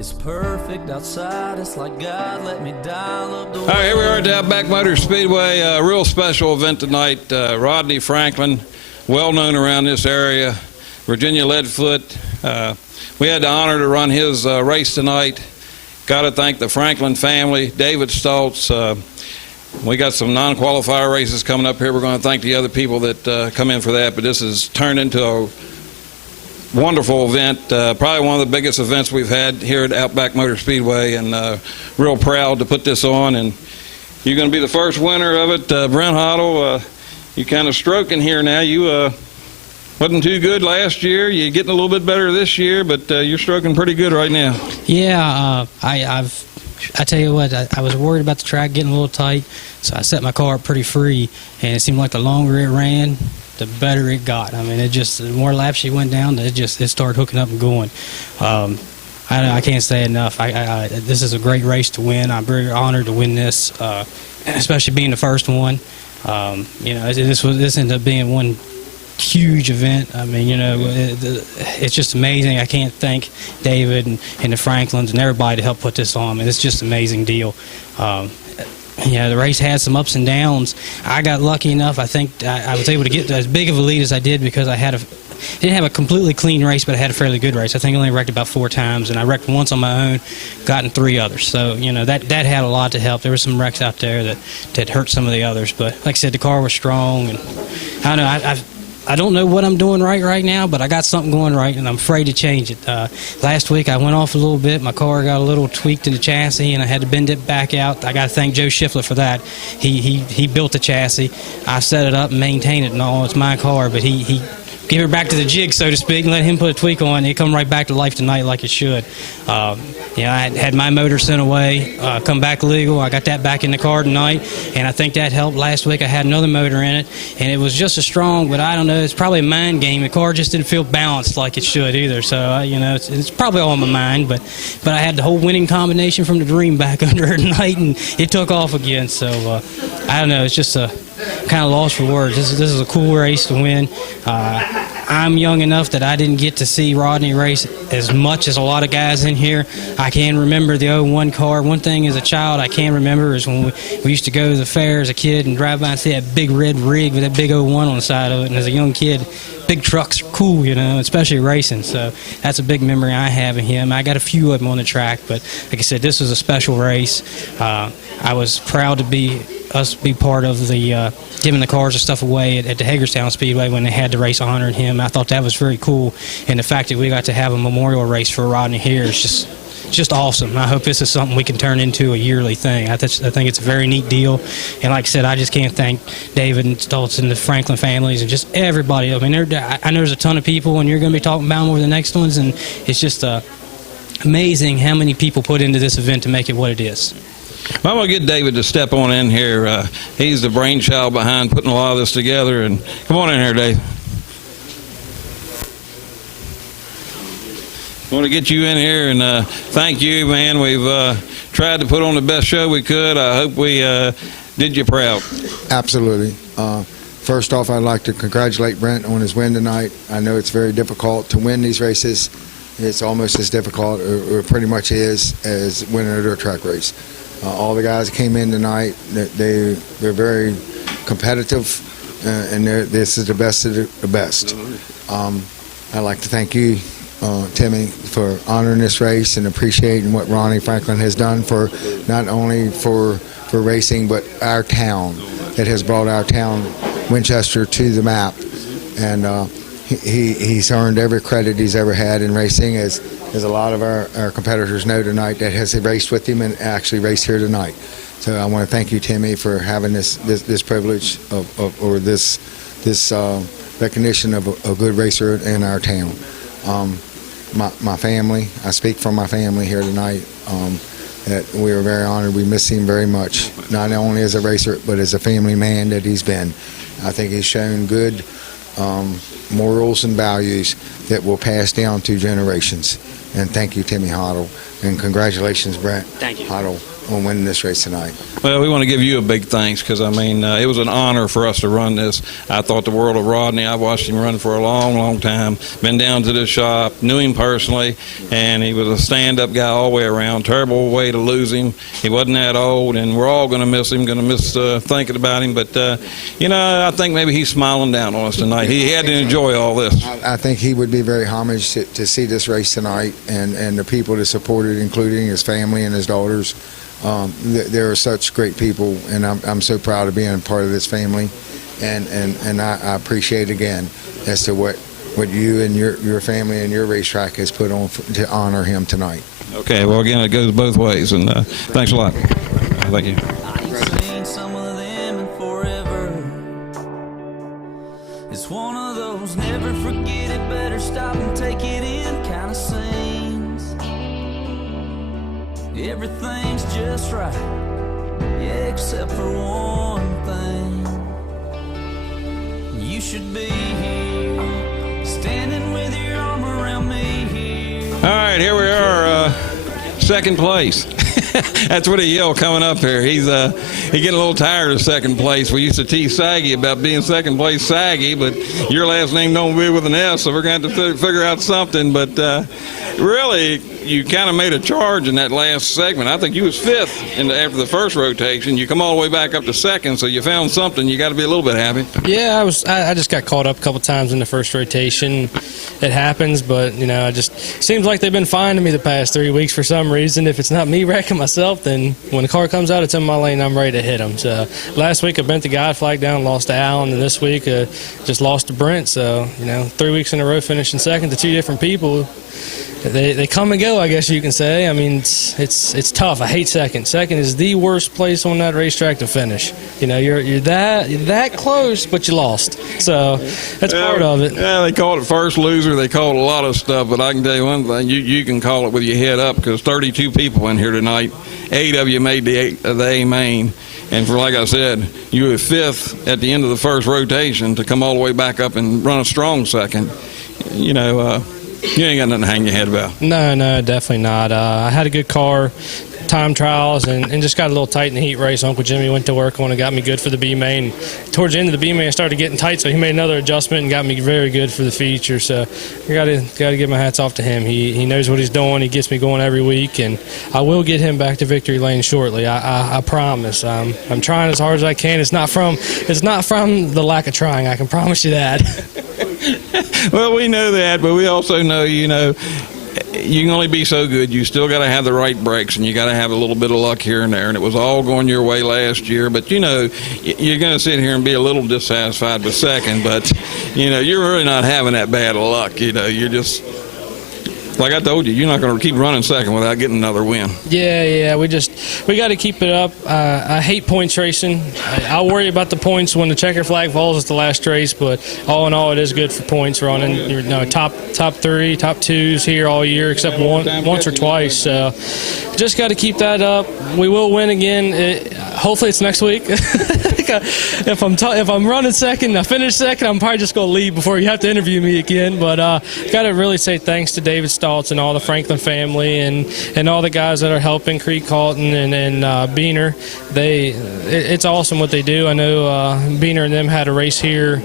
It's perfect outside, it's like God let me dial up the... All right, here we are at the Outback Motor Speedway. A real special event tonight. Rodney Franklin, well known around this area. Virginia Leadfoot. We had the honor to run his race tonight. Got to thank the Franklin family, David Stoltz. We got some non-qualifier races coming up here. We're going to thank the other people that come in for that, but this has turned into a wonderful event, probably one of the biggest events we've had here at Outback Motor Speedway, and real proud to put this on. And you're going to be the first winner of it. Brent Hoddle, you kind of stroking here now. You wasn't too good last year. You're getting a little bit better this year, but you're stroking pretty good right now. Yeah, I tell you what, I was worried about the track getting a little tight, so I set my car up pretty free, and it seemed like the longer it ran, the better it got. I mean, the more laps she went down, it started hooking up and going. I can't say enough. This is a great race to win. I'm very honored to win this, especially being the first one. This ended up being one huge event. I mean, it's just amazing. I can't thank David and the Franklins and everybody to help put this on. I mean, it's just an amazing deal. The race had some ups and downs. I got lucky enough. I think I was able to get as big of a lead as I did because I didn't have a completely clean race, but I had a fairly good race. I think I only wrecked about 4 times, and I wrecked once on my own, got in 3 others. So, that had a lot to help. There were some wrecks out there that hurt some of the others. But like I said, the car was strong, and I don't know. I don't know what I'm doing right now, but I got something going right, and I'm afraid to change it. Last week I went off a little bit. My car got a little tweaked in the chassis, and I had to bend it back out. I got to thank Joe Schiffler for that. He built the chassis. I set it up and maintained it and all. It's my car, but he gave it back to the jig, so to speak, and let him put a tweak on. It come right back to life tonight like it should. I had my motor sent away, come back legal. I got that back in the car tonight, and I think that helped. Last week I had another motor in it, and it was just as strong, but I don't know. It's probably a mind game. The car just didn't feel balanced like it should either. So, it's probably all in my mind, but I had the whole winning combination from the dream back under it tonight, and it took off again. So, I don't know. It's just kind of lost for words. This is a cool race to win. I'm young enough that I didn't get to see Rodney race as much as a lot of guys in here. I can remember the 01 car. One thing as a child I can remember is when we used to go to the fair as a kid and drive by and see that big red rig with that big 01 on the side of it. And as a young kid, big trucks are cool, especially racing. So that's a big memory I have of him. I got a few of them on the track, but like I said, this was a special race. I was proud to be part of the giving the cars and stuff away at the Hagerstown Speedway when they had the race honoring him. I thought that was very cool, and the fact that we got to have a memorial race for Rodney here is just awesome. I hope this is something we can turn into a yearly thing. I think it's a very neat deal, and like I said, I just can't thank David and Stoltz and the Franklin families and just everybody. I mean, I know there's a ton of people, and you're going to be talking about them over the next ones, and it's just amazing how many people put into this event to make it what it is. Well, I'm going to get David to step on in here. He's the brainchild behind putting a lot of this together. And come on in here, Dave. I want to get you in here and thank you, man. We've tried to put on the best show we could. I hope we did you proud. Absolutely. First off, I'd like to congratulate Brent on his win tonight. I know it's very difficult to win these races. It's almost as difficult, or pretty much is, as winning a dirt track race. All the guys that came in tonight, they're very competitive, and this is the best of the best. I'd like to thank you, Timmy, for honoring this race and appreciating what Ronnie Franklin has done for not only for racing, but our town. That has brought our town, Winchester, to the map. And he's earned every credit he's ever had in racing, as a lot of our competitors know tonight that has raced with him and actually raced here tonight. So I want to thank you, Timmy, for having this privilege or this recognition of a good racer in our town. My family, I speak for my family here tonight, that we are very honored. We miss him very much, not only as a racer, but as a family man that he's been. I think he's shown good morals and values that will pass down to generations. And thank you, Timmy Hoddle, And congratulations, Brent. Thank you. Huddle, on winning this race tonight. Well, we want to give you a big thanks because, I mean, it was an honor for us to run this. I thought the world of Rodney. I watched him run for a long, long time. Been down to the shop, knew him personally, and he was a stand-up guy all the way around. Terrible way to lose him. He wasn't that old, and we're all going to miss him, going to miss thinking about him. But, I think maybe he's smiling down on us tonight. He had to enjoy all this. I think he would be very homaged to see this race tonight and the people that supported, including his family and his daughters. There are such great people, and I'm so proud of being a part of this family, and I appreciate again as to what you and your family and your racetrack has put on to honor him tonight. Okay, well, again, it goes both ways, and thanks a lot. Thank you. I ain't seen some of them in forever. It's one of those never forget it, better stop and take it in kind of scenes. Everything's just right, yeah, except for one thing. You should be here, standing with your arm around me here. All right, here we are, second place. That's what he yelled coming up here. He's getting a little tired of second place. We used to tease Saggy about being second place Saggy, but your last name don't begin with an S, so we're going to have to figure out something. But really, you kind of made a charge in that last segment. I think you was fifth after the first rotation. You come all the way back up to second, so you found something. You got to be a little bit happy. Yeah, I just got caught up a couple times in the first rotation. It happens, but I just seems like they've been finding me the past 3 weeks for some reason. If it's not me wrecking myself, then when the car comes out, it's in my lane. I'm ready to hit them. So last week I bent the guide flag down, lost to Allen, and this week just lost to Brent. So 3 weeks in a row finishing second to two different people. They come and go, I guess you can say. I mean, it's tough. I hate second. Second is the worst place on that racetrack to finish. You're that close, but you lost. So that's part of it. Yeah, they call it first loser. They call it a lot of stuff, but I can tell you one thing: you can call it with your head up because 32 people in here tonight. 8 of you made the A main. And for, like I said, you were fifth at the end of the first rotation to come all the way back up and run a strong second. You ain't got nothing to hang your head about. No, definitely not. I had a good car, time trials, and just got a little tight in the heat race. Uncle Jimmy went to work on it, got me good for the B main. Towards the end of the B main, I started getting tight, so he made another adjustment and got me very good for the feature. So I got to give my hats off to him. He knows what he's doing. He gets me going every week, and I will get him back to victory lane shortly. I promise. I'm trying as hard as I can. It's not from the lack of trying. I can promise you that. Well, we know that, but we also know, you can only be so good. You still got to have the right brakes, and you got to have a little bit of luck here and there. And it was all going your way last year. But, you're going to sit here and be a little dissatisfied with second. But, you're really not having that bad of luck. You're just, like I told you, you're not going to keep running second without getting another win. Yeah. We got to keep it up. I hate points racing. I'll worry about the points when the checker flag falls at the last race, but all in all, it is good for points running. Top three, top twos here all year, except once or twice. So just got to keep that up. We will win again. Hopefully, it's next week. If I'm running second, I finish second, I'm probably just going to leave before you have to interview me again. But got to really say thanks to David Stoltz and all the Franklin family and all the guys that are helping, Creek Calton and Beener. It's awesome what they do. I know Beener and them had a race here,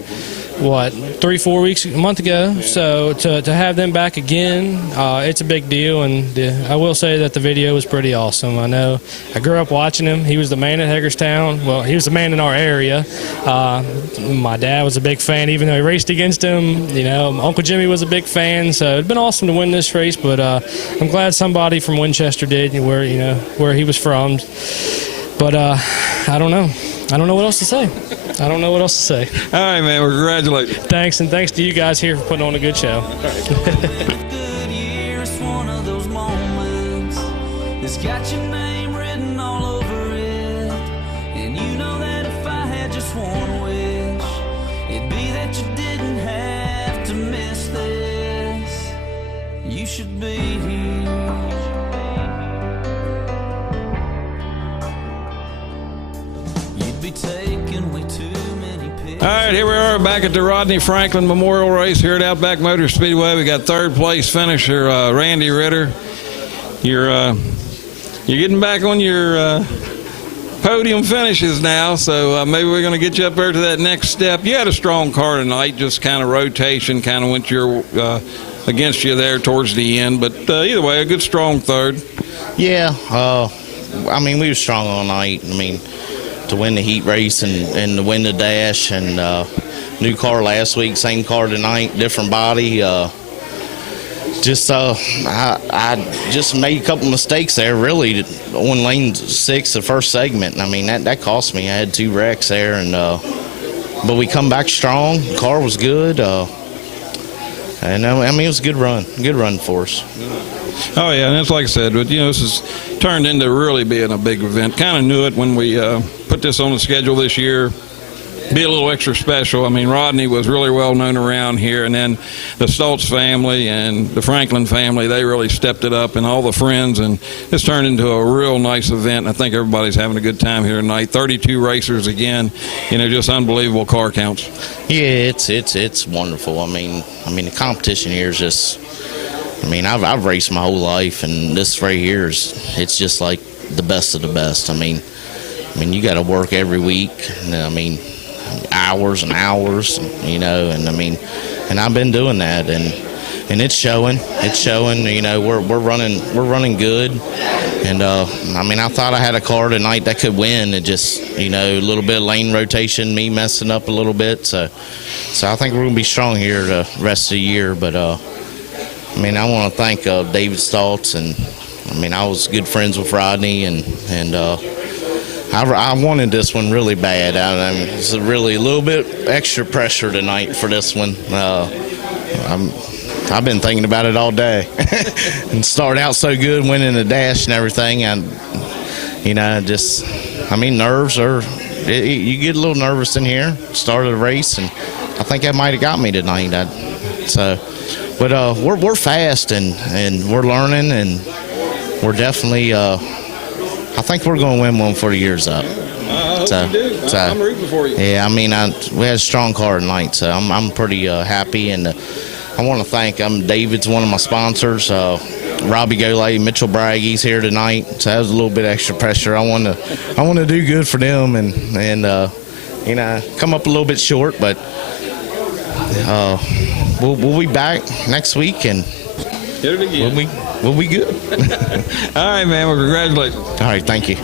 3-4 weeks, a month ago. So to have them back again, it's a big deal. And I will say that the video was pretty awesome. I know I grew up watching him. He was the man at Hagerstown. Well, he was the man in our area. My dad was a big fan, even though he raced against him. Uncle Jimmy was a big fan. So it'd been awesome to win this race. But I'm glad somebody from Winchester did, where he was from. But I don't know. I don't know what else to say. All right, man. Well, congratulations. Thanks, and thanks to you guys here for putting on a good show. Good year, it's one of those moments that's got your name written all over it. And you know that if I had just one wish, it'd be that you didn't have to miss this. You should be here. You'd be taking way too many pictures. All right, here we are back at the Rodney Franklin Memorial Race here at Outback Motor Speedway. We got third place finisher Randy Ritter. you're getting back on your podium finishes now, so maybe we're going to get you up there to that next step. You had a strong car tonight, just kind of rotation, kind of went against you there towards the end, but either way, a good strong third. Yeah, I mean, we were strong all night. I mean, to win the heat race and to win the dash, and new car last week, same car tonight, different body. I just made a couple mistakes there, really, on lane 6, the first segment. I mean, that cost me. I had 2 wrecks there, and but we come back strong. The car was good, and I mean, it was a good run for us. Oh yeah, and it's like I said, but this has turned into really being a big event. Kind of knew it when we put this on the schedule this year. Be a little extra special. I mean, Rodney was really well known around here, and then the Stoltz family and the Franklin family, they really stepped it up, and all the friends, and it's turned into a real nice event. I think everybody's having a good time here tonight. 32 racers again, just unbelievable car counts. Yeah, it's wonderful. I mean, the competition here is just. I mean, I've raced my whole life, and this right here it's just like the best of the best. I mean, you got to work every week. And, I mean, hours and hours, and I mean, and I've been doing that, and it's showing. It's showing. We're running good, and I mean, I thought I had a car tonight that could win. It just, a little bit of lane rotation, me messing up a little bit. So I think we're gonna be strong here the rest of the year, but. I mean, I want to thank David Stoltz, and I mean, I was good friends with Rodney, and I wanted this one really bad. I mean, it's really a little bit extra pressure tonight for this one. I've been thinking about it all day, and started out so good, winning the dash and everything, and nerves are. You get a little nervous in here. Started a race, and I think that might have got me tonight. But we're fast and we're learning, and we're definitely. I think we're going to win one for the year's up. I hope you do. I'm rooting for you. Yeah, I mean, we had a strong car tonight, so I'm pretty happy, and I want to thank David's one of my sponsors. Robbie Golay, Mitchell Bragg, he's here tonight, so that was a little bit extra pressure. I want to do good for them, and come up a little bit short, but. We'll be back next week, and get it again. We'll be good. All right, man. Well, congratulations. All right, thank you.